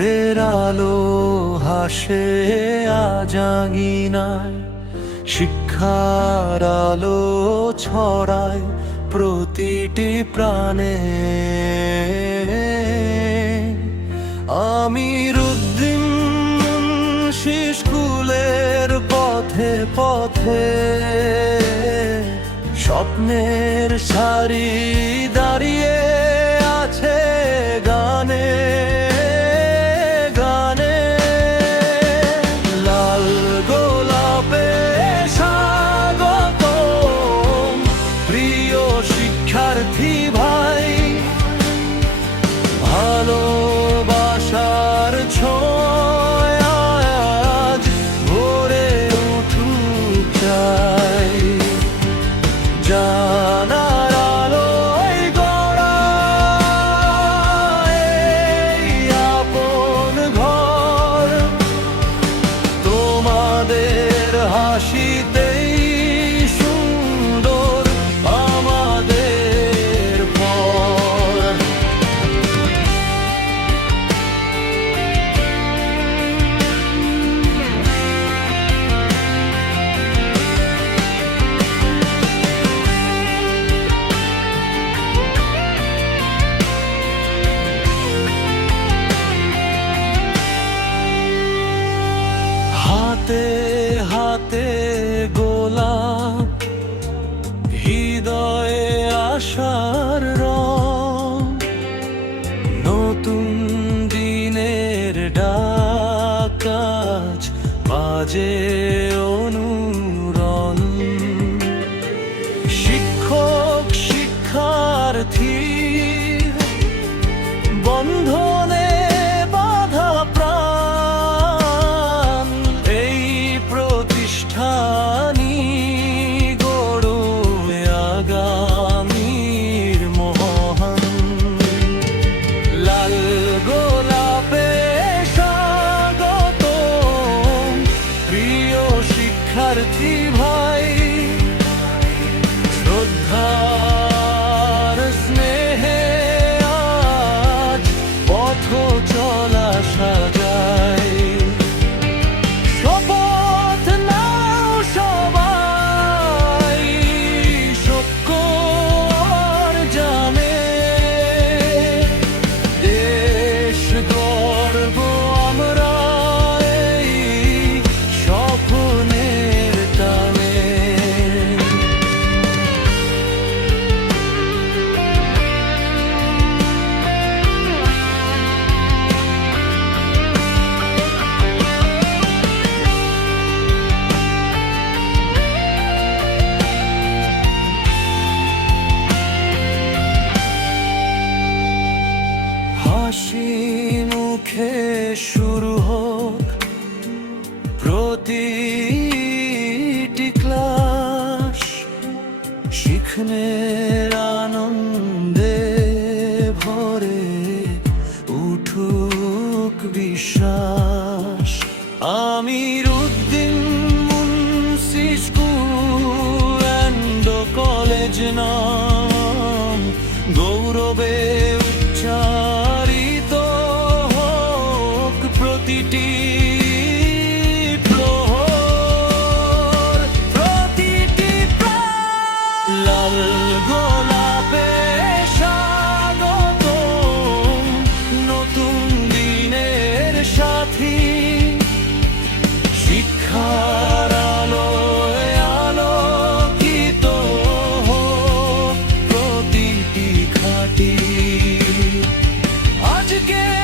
ভোরের আলো হাসে আজাগিনায়, শিক্ষার আলো ছড়ায় প্রতিটি প্রাণে। আমি রুদ্দিন স্কুলের পথে পথে, স্বপ্নের সারি দাঁড়িয়ে 저 বাজে অনুরণ। শিক্ষক শিক্ষার্থী বন্ধনে শিক্ষার্থী শুরু হোক। প্রতিটি ক্লাস শিখনের আনন্দে ভরে উঠুক বিশ্বাস। Amir Uddin Munshi school and college নাম গৌরবে again.